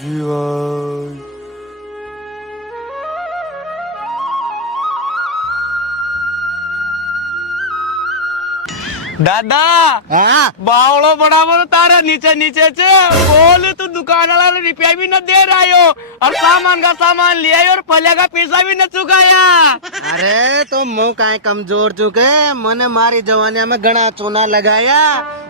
शिवाय। दादा हाँ बावड़ो बड़ा बोलो तारा नीचे नीचे से बोल तू दुकान वाला रुपया भी न दे रहा हो और सामान का सामान लिया और पहले का पैसा भी न चुकाया। अरे तो मुँह काहे कमजोर चुके मैंने मारी जवानिया में घना चूना लगाया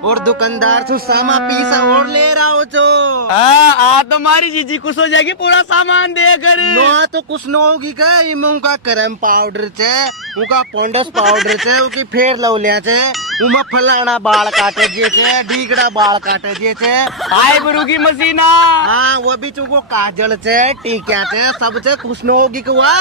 और दुकानदार से सामा पीसा और ले रहा हो जो आ तुम्हारी जीजी खुश हो जाएगी पूरा सामान दे कर। नो तो कुछ न होगी का ये मुँह का करम पाउडर छे उनका पोंडस पाउडर छे उनकी फेर लवलिया छे उमा फलाना बाल काटे दिए छे ढीकड़ा बाल काटे दिए छे आए गुरु की मशीना। हाँ वो भी चुको काजल छे टीका छे सब छे कुछ न होगी कुआ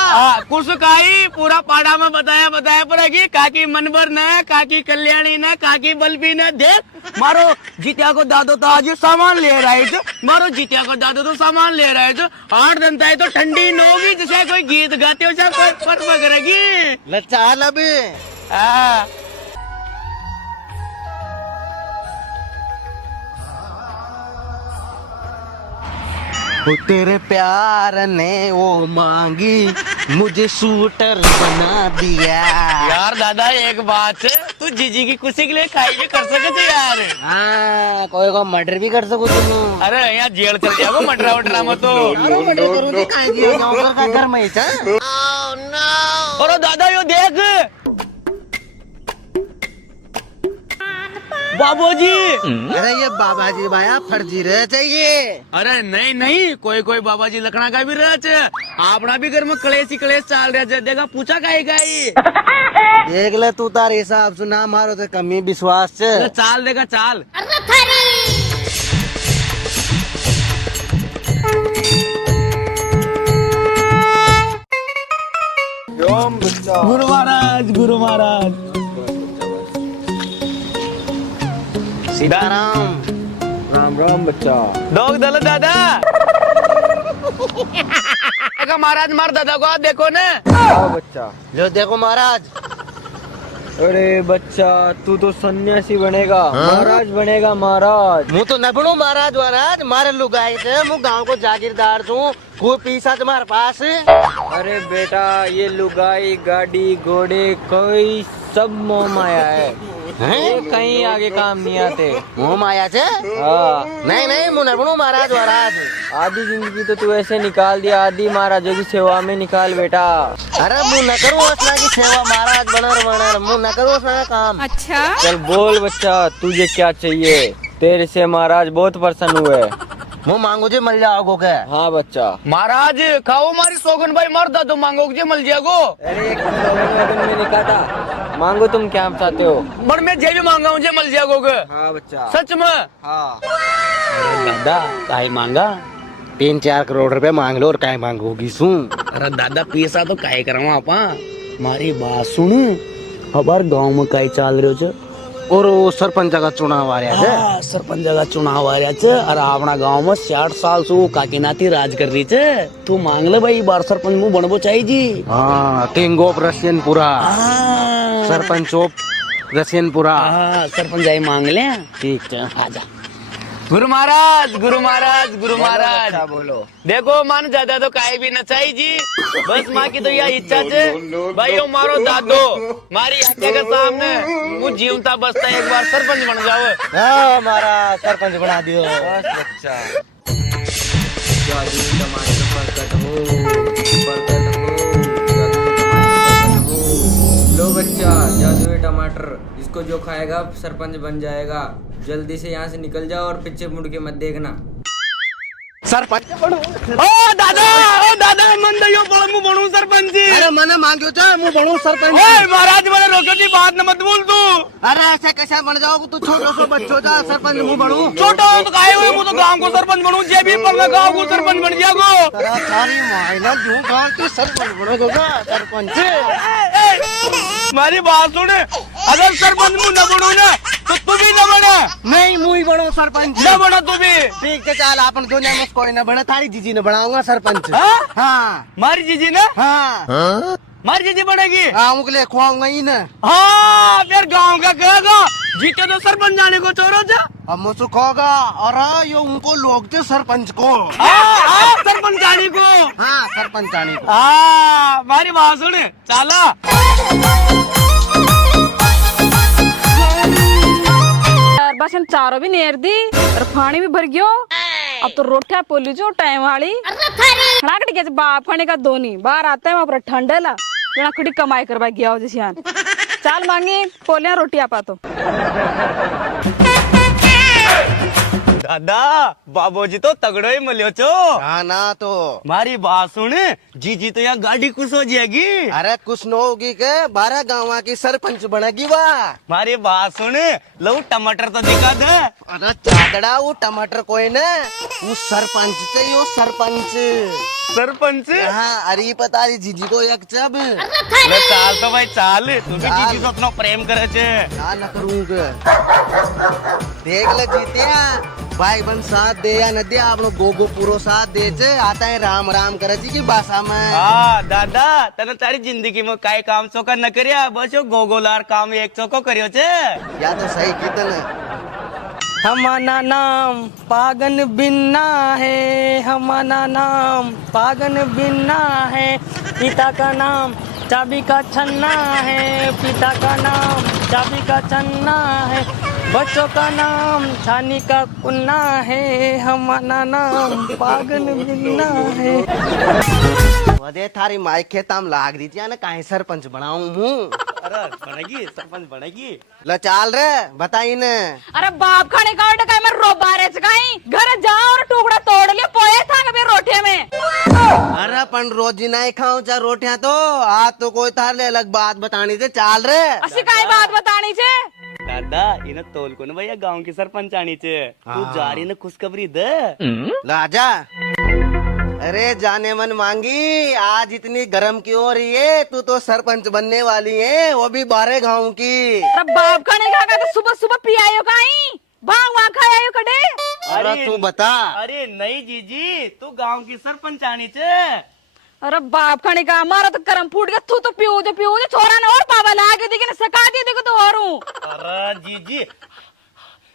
कुछ काई पूरा पाड़ा में बताया बताया पड़ेगी काकी मनबर न काकी कल्याणी न काकी बल्बी न देख मारो जीतिया को दादो तो आज सामान ले रहा है मारो जीतिया को दादो तो सामान ले रहा है 8 दिन तक तो ठंडी न होगी जैसे कोई गीत गाते हो चाहे कोई पर पकड़ेगी लच्चा लबे वो तेरे प्यार ने वो मांगी मुझे शूटर बना दिया। यार दादा एक बात है तू जीजी की खुशी के लिए खाई भी कर सके थे यार। हाँ कोई को मर्डर भी कर सको तुम। अरे यहाँ जेल चल जाओ मटरा वटरा में तो मर्डर करूँ तो काहे दिया जाऊँ का घर में ही अरे दादा यो देख बाबूजी। अरे ये बाबा जी भाया फर्जी रहे चाहिए। अरे नहीं नहीं कोई कोई बाबा जी लखना का भी रहे अपना भी घर में कलेश ही कलेश चाल रहा देखा पूछा काई काई देख ले तू तार हिसाब से ना मारो तो कमी विश्वास से चाल देखा चाल। गुरु महाराज गुरु महाराज सीताराम राम राम बच्चा। डॉग दल दादा देखा महाराज मार दादा को आप देखो ना। हाँ बच्चा। जो देखो महाराज अरे बच्चा तू तो सन्यासी बनेगा। महाराज बनेगा महाराज। मुँह तो न बनू महाराज महाराज मारे लुगाई थे मुँह गाँव को जागीरदार छू कोई पैसा तुम्हारे पास। अरे बेटा ये लुगाई गाड़ी घोड़े कोई सब मोह माया है। ये कहीं आगे काम नहीं आते। मुँह माया से हाँ नहीं नहीं मुँह न बनू महाराज महाराज। आधी जिंदगी तो तू ऐसे निकाल दिया आधी महाराजों की सेवा में निकाल बेटा। अरे मुँह न करो असला की सेवा महाराज बनर मुँह न करो असला काम। अच्छा चल बोल बच्चा तुझे क्या चाहिए। तेरे से महाराज बहुत प्रसन्न हुए। मुँह मांगो जी मिल जाओगे क्या। हाँ बच्चा। महाराज खाओ मारी सोगन भाई मर दादो मांगो जे मिल जाएगो। अरे एक लगन में निकाह था मांगो तुम क्या चाहते हो। मर मैं जे भी मांगा हूँ जे मिल जाएगो हाँ बच्चा। सच में। हाँ दादा काहे मांगा 3-4 करोड़ रुपए मांग लो और काय मांगोगी सू। अरे दादा पैसा तो काहे करावा आपा मारी बात सुन हमार गांव में काई चाल रहे हो और वो सरपंच का चुनाव आ रहा है। हाँ, सरपंच का चुनाव आ रहा है और अपना गांव में 60 साल से वो काकी नाती राज कर रही है तू मांग ले भाई बार सरपंच मुँह बनबो चाहिए जी। हाँ किंग ऑफ रशियनपुरा हाँ, सरपंच ऑफ रशियनपुरा। हाँ, सरपंच आई मांग ले ठीक है आजा। गुरु महाराज गुरु महाराज गुरु महाराज बोलो। देखो मान ज्यादा तो काहे भी न चाहिए जी बस माँ की तो यह इच्छा है भाई यो मारो दादो मारी आज्ञा के सामने वो जीवता बसता एक बार सरपंच बन जाओ। हाँ हमारा सरपंच बना दियो। बस बच्चा। जादू टमाटर प्रकट हो प्रकट हो जादू टमाटर प्रकट हो। लो बच्चा जादू टमाटर इसको जो खाएगा सरपंच बन जाएगा। जल्दी से यहाँ से निकल जाओ और पीछे मुड़ के मत देखना। सरपंच बनू। ओ दादा मन दयो मु बनू सरपंच जी। अरे मैंने मांगो था मुँह बनू सरपंच। ओए महाराज मैंने रोको की बात न मत बोल तू। अरे ऐसे कैसे बन जाओगे तू छोटा सा बच्चों का सरपंच मुँह बनू। छोटा हो तो काहे हुए वो तो गांव को सरपंच बनू जे भी पर मैं गांव को सरपंच बन जागो। तेरा सारी मायना जो गाँव के सरपंच बनोगा सरपंच। मारी बात सुन अगर सरपंच मुँह न बनू ना तो तू भी न बना। नहीं मुँह बनू सरपंच न बना तू भी। ठीक है चल अपन दुनिया में कोई न बना थारी जीजी ने बनाऊंगा सरपंच। हाँ? हाँ मारी जीजी ने हाँ मारी जीजी बढ़ेगी। हाँ उगले खुआऊंगा ही ना। हाँ फिर गांव का कहेगा जीते तो सरपंच जाने को चोरो जा। अब मुझसे खोगा और ये उनको लोग थे सरपंच को। हाँ सरपंच जाने को। हाँ सरपंच आने को। हाँ मारी बात सुन चला। यार बस हम चारों भी नेर दी और पानी भी भर गयो। अब तो रोटियां पोली जो टाइम वाली खड़ाकट के बाप खाने का दोनी बाहर आता है वहां पर ठंडे ला बिना खुदी कमाई करवा गया हो जैसे चाल मांगी पोलियां रोटियां पा तो। दादा बाबूजी तो तगड़ो ही मिलो छो। हाँ ना तो मारी बात सुन जीजी तो यहाँ गाड़ी खुश हो जाएगी। अरे कुछ न होगी के 12 गाँव की सरपंच बनेगी वाह। मारी बात सुन लो टमाटर तो दिखा दे। अरे चादड़ा वो टमाटर कोई ना वो सरपंच चाहिए वो सरपंच। सरपंच हाँ अरे पता नहीं जीजी को एक जब ले चाल तो भाई चाल तू भी जीजी से अपना प्रेम करे छे। क्या न करूँगा देख ले जीतिया भाई बन साथ दे या न दे आप लोग गोगो पूरो साथ दे छे आता है राम राम करे जी की भाषा में। हाँ दादा तने तारी जिंदगी में काय काम चोका न करिया बस यो गोगोलार काम एक चोको करियो छे। या तो सही कीतन हमारा नाम पागन बिन्ना है, हमारा नाम पागन बिन्ना है, पिता का नाम चाबी का छन्ना है, पिता का नाम चाबी का छन्ना है, बच्चों का नाम छानी का कुन्ना है, हमारा नाम पागन बिन्ना है। वजह थारी माइक खेताम लाग दी थी ना कहीं सरपंच बनाऊं हूँ। अरे बनेगी सरपंच बनेगी। ल चाल रे बताई न। अरे बाप खाने का ऑर्डर का मैं रोबा रे कहीं घर जाओ और टुकड़ा तोड़ लिया पोए था कभी रोटियां में। अरे पन रोजी नहीं खाऊं चा रोटियां तो आज तो कोई थार ले अलग बात बतानी थे चाल रे। असी काई बात बतानी छे। दादा इन्हें तोल को न भैया गांव की सरपंच आनी छे तू जा रही न खुशखबरी दे। लाजा अरे जाने मन मांगी आज इतनी गर्म क्यों हो रही है तू तो सरपंच बनने वाली है वो भी 12 गाँव की। अरे बाप खाने का तो सुबह सुबह पी आयो कहीं भांग वहां खा आयो कड़े। अरे तू बता। अरे नहीं जीजी तू गांव की सरपंच आनी छे। अरे बाप खाने का हमारा तो करम फूट गया तू तो पियो जो छोरा ना और पावा लागे देखने सका दी देखो तो और हूँ। अरे जीजी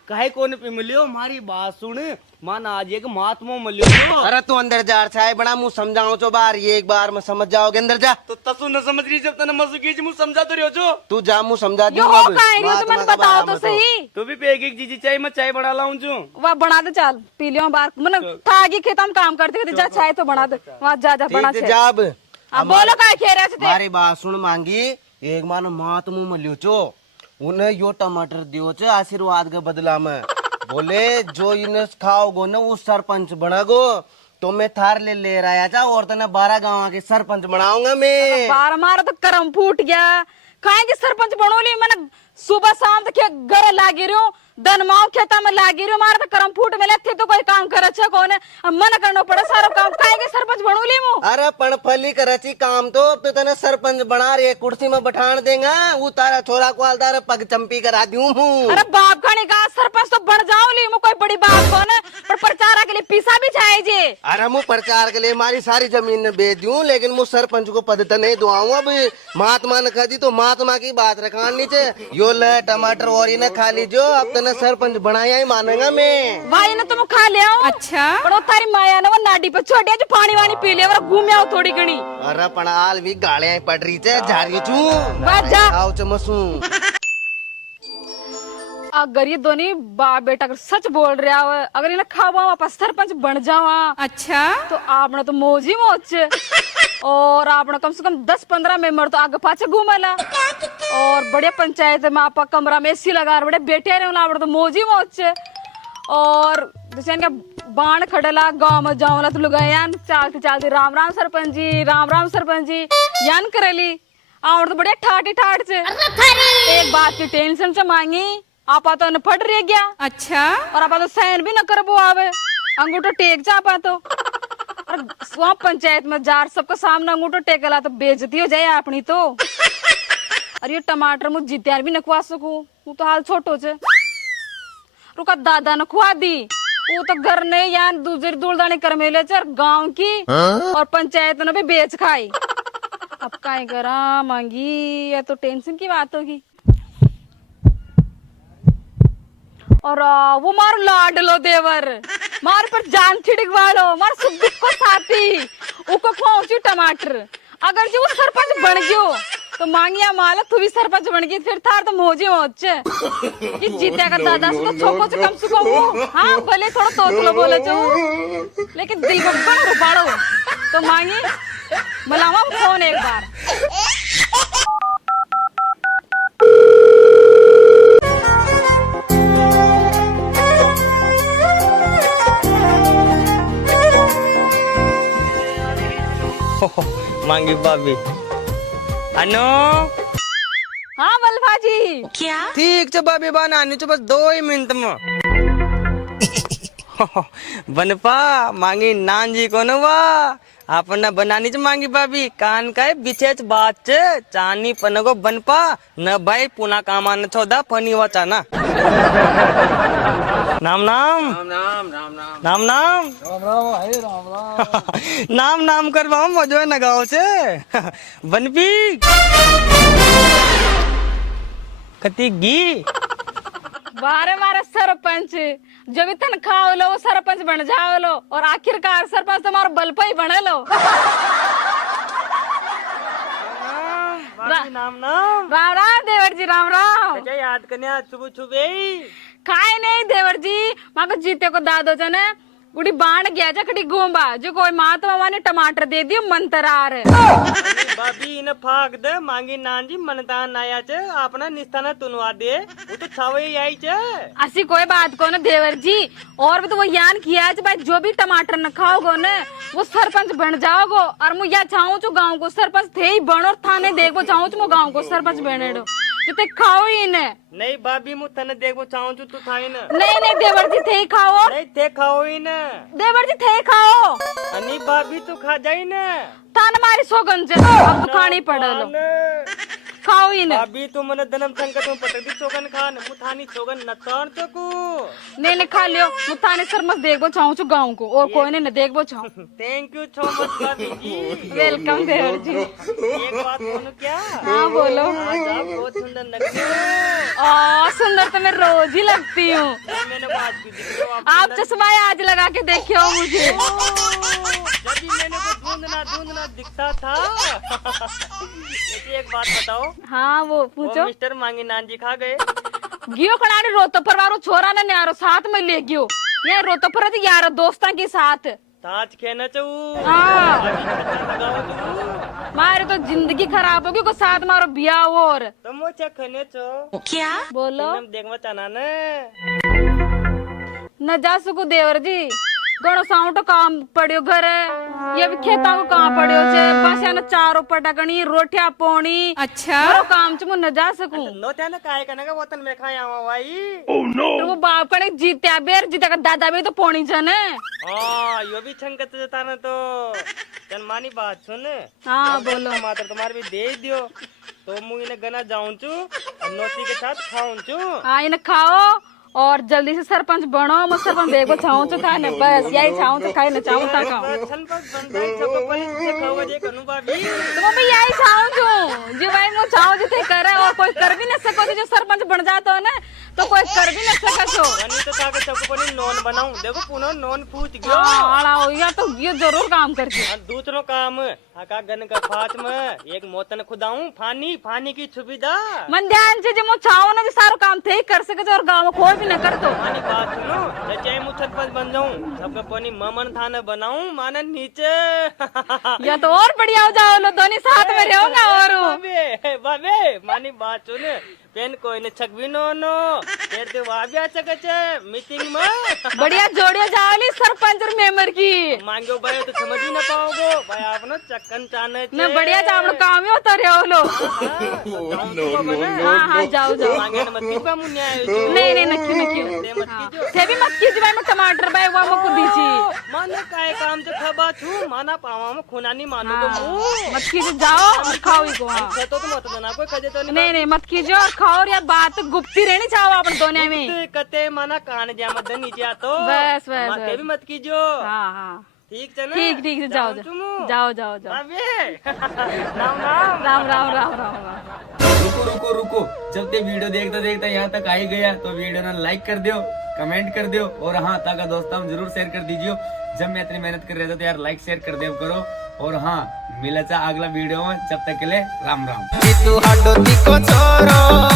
काहे कोने पे मिलियो मारी बात सुन मान आज एक महात्मा मिलियो। अरे तू अंदर जा चाय बना मुँह समझाऊं तो बार ये एक बार में समझ जाओगे अंदर जा। तो तसु न समझ रही जब तना मसुकी जी मुझे समझा तो रहो जो तू जा मुँह समझा यो दूंगा अब। काहे यो तो महात्मा मन का बताओ बारा तो मत सही। तू भी पेगी जीजी चाय मैं चाय बना लाऊं जो वह बना दे चाल पी लियो बार मन थागी खेतम काम करते जा चाय तो बना दे वहाँ जा बना ठीक चाय। जा अब। अब बोलो काय खे रहे थे। हमारी बात सुन मांगी एक मानो महात्मा मिलियो चो उन्हें यो टमाटर दियो छे आशीर्वाद के बदला में बोले जो इन्हें खाओगो ना वो सरपंच बनागो तो मैं थार ले रहा था और तने 12 गाँव के सरपंच बनाऊंगा मैं। बार मारा तो करम फूट गया काहे के सरपंच बनोली मैंने सुबह शाम तक घर लागी रहो दनमाओ खेता में लागी रहो मारा तो करम फूट में थे तो कोई काम करे छे कौन मन करना पड़े सारा काम काहे के सरपंच बनोली मु। अरे पणफली करची काम तो अब तो तने सरपंच बना रही कुर्सी में बैठान देगा वो तारा छोरा को तारा पग चंपी करा दूं हूँ। अरे बाप खाने का सरपंच तो बन जाओ ली मु कोई बड़ी बात कौन पर प्रचार के लिए पीसा भी चाहिए जे। अरे मु प्रचार के लिए हमारी सारी जमीन बेच दूं लेकिन मु सरपंच को पद तो नहीं दुआऊंगा अब महात्मा ने कहा दी तो महात्मा की बात रखान नीचे यो ले टमाटर और इन्हें खा लीजो अब तने सरपंच बनाया ही मानेगा मैं। भाई ने तुम खा लिया अच्छा पर वो तारी माया ने वो नाडी पे छोड़िया जो पानी वानी पी लिया और घूम आओ थोड़ी घनी। अरे पणाल भी गाड़ियां पड़ रही थे जा रही छू बस जा आओ चमसू। अगर ये दोनों बाप बेटा अगर सच बोल रहा हो अगर इन्हें खावा वापस सरपंच बन जावा अच्छा तो आपने तो मौज ही मौज और आपने कम से कम 10-15 मेंबर तो आगे पाछे घूमेला और बढ़िया पंचायत में आपका कमरा में एसी लगा बड़े बैठे रहे आपने तो मौज ही मौज और जैसे इनका बाण खड़ेला गाँव में जाओला तो लोग यान चालती चालती राम राम सरपंच जी यान करेली और तो बढ़िया ठाट ठाट से एक बात की टेंशन से मांगी आपा तो फट रह गया अच्छा और आपा तो सहन भी न करबो आवे अंगूठो टेक जा आपा तो और वहाँ पंचायत में जार सबको सामने अंगूठो टेकला तो बेइज्जती हो जाए अपनी तो। अरे ये टमाटर मुझ जित्यार भी न खुआ सकू वो तो हाल छोटो छे रुका दादा न खुआ दी वो तो घर ने यार दूसरी दूरदानी कर मेले चर गाँव की और पंचायत ने भी बेच खाई अब काय करा मांगी, ये तो टेंशन की बात होगी। और वो मार लाडलो देवर, मार पर जान छिड़क वालो, मार सुख दुख को साथी, उको पहुंची टमाटर। अगर जो वो सरपंच बन गयो तो मांगिया माला तू भी सरपंच बन गई, फिर थार तो मौजी मौज ये जीते का दादा से तो छोको से कम से कम वो, हाँ भले थोड़ा तोतलो बोले जो, लेकिन दिल को बड़ा रुपाड़ो। तो मांगी मलावा फोन एक बार। मांगी भाभी। अनु हाँ बलभाजी, ठीक छे भाभी, बना आनी छे बस 2 ही मिनट में। बनपा मांगी नान जी को न वा आपने बनानी च मांगी भाभी, कान का विशेष बात छे, चानी पनको बनपा न भाई पुना कामान छोदा फनी वा चाना। नाम नाम राम राम राम राम नाम नाम नाम नाम करवाओ मजो है न गाँव से। बनपी कती गी बारे मारे सरपंच, जब भी तनख्वाह लो वो सरपंच बन जाओ लो, और आखिरकार सरपंच तुम्हारा बलपा ही बने लो। नाम नाम राम राम देवर जी, राम राम। क्या याद करने आज सुबह सुबह काय नहीं देवर जी, माँ को जीते को दादो जने गुड़ी बाण गया जा कटी गोंबा, जो कोई माँ तो मामा ने टमाटर दे दियो मंतरार। भाभी इन फाक दे मांगी नान जी मनतान आया चे, अपना निस्ताना तुनवा दे, वो तो छावे ही आई चे। ऐसी कोई बात को न देवर जी, और भी तो वो यान किया है भाई, जो भी टमाटर न खाओगो न वो सरपंच बन जाओगो। और मैं या चाहूँ चु गाँव को सरपंच थे ही बन, और थाने देखो चाहूँ चु गाँव को सरपंच बने दो, जो ते खाओ ही न। नहीं भाभी मु तने देखो चाहूँ चु तू थाई न। नहीं नहीं देवर जी थे ही खाओ, नहीं थे खाओ ही न। देवर जी थे ही खाओ। अनि भाभी तू खा जाई न। तान मारी सोगन से अब तो खानी पड़ा लो, खाओ ही न। भाभी तू मने जन्म संकट में पटक दी चोगन खान, मुथानी चोगन न तान चकू। नहीं नहीं खा लियो, मैं थाने सरमस देखो चाहूँ चु गाँव को, और कोई ने देखो चाहूँ। थैंक यू सो मच भाभी जी। वेलकम देवर जी। एक बात बोलूं क्या? हाँ बोलो। आज आप बहुत सुंदर लग रहे हो। सुंदर तो मैं रोज ही लगती हूँ। मैंने बात की दिख रहे हो आप चश्मा आज लगा के देखे हो मुझे। जब भी मैंने को ढूंढना दिखता था। एक बात बताओ। हाँ वो वो पूछो। मिस्टर मांगी नान जी खा गए। गियो खड़ाने रोतो पर वारो छोरा ने न्यारो साथ में ले गियो, ये रोतो पर थी यार दोस्ता के साथ। ताज खेना चाहूँ। मारे तो जिंदगी खराब होगी को साथ मारो बिया और तो मोचा खने चो क्या बोलो देखवा चाना ने न जा सकू देवर जी, गणो साउंड काम पड़ियो घर, ये भी खेता को काम पड़ियो छे, बस न चारो पटकनी रोटिया पोणी। अच्छा काम च मु न जा सकू। नो त्याने काय करने का वतन में खाया हुआ भाई। तो वो बाप कने जीत्या बेर जीता का दादा भी तो पोणी छे ने। हाँ यो भी छंकत जता न तो चल मानी बात सुन। हाँ बोलो। टमाटर तुम्हारे भी दे ही दियो तो मुँह इन्हें गना जाऊं चू और नोती के साथ खाऊं चू। हाँ इन्हें खाओ और जल्दी से सरपंच बनो, मैं सरपंच देखो चाहूँ तो खाने, बस यही चाहूँ तो खाए न चाहूँ तो खाऊं। तो मैं यही चाहूँ जो जी भाई मैं चाहूँ जो थे करे, और कोई कर भी न सको तो जो सरपंच बन जाता हो ना तो कोई कर भी न सका छो। तो ताके चौको नॉन बनाऊं, देखो पुनः नॉन पूछ गयो। हाँ या तो ये जरूर काम करके। दूसरों काम आका गन का फाच में एक मोतन खुदाऊं फानी की सुविधा। मन ध्यान से जो मैं चाहूँ ना जो सारो काम थे ही कर सके और गाँव में कोई भी न कर तो। मानी बात सुनो, चाहे मैं सरपंच बन जाऊं सबका पानी ममन थाने बनाऊं माना नीचे। या तो और बढ़िया हो जाओ लो, दोनों साथ में रहोगा। और बाबे मानी बात सुन, पेन कोई ने छक भी नो फिर तो वहाँ भी आ सके मीटिंग में। बढ़िया जोड़ियो जाओली सरपंच और मेंबर की। मांगो भाई तो समझ ही ना पाओगे भाई, आप ना चक्कन चाने न बढ़िया जाओ काम ही होता रहो लो। हाँ हाँ जाओ जाओ। नहीं नहीं नक्की नक्की थे भी मत कीजिए भाई, मैं टमाटर भाई वो मत दीजिए। माने काय काम जो खबा छू माना पावा में खुनानी मानो तो मत कीजिए, जाओ और खाओ ही को। तो मत देना कोई खजे तो नहीं नहीं मत कीजिए और खाओ, और यार बात गुप्ती रहनी चाहो अपन दोनों में। कते माना कान जा मत नीचे आ तो बस बस भी मत कीजियो। हाँ हाँ ठीक है ना? ठीक ठीक से जाओ चुमू। जाओ जाओ जाओ अबे राम राम। राम राम राम राम राम। रुको रुको रुको, जब ते वीडियो देखता देखता यहाँ तक आ ही गया तो वीडियो ना लाइक कर दियो, कमेंट कर दियो और हाँ ताका दोस्तों जरूर शेयर कर दीजिए। जब मैं इतनी मेहनत कर रहा था तो यार लाइक शेयर कर दिया करो। और हाँ मिला अगला वीडियो में, जब तक के लिए राम राम। तू हाडो तिको छोरो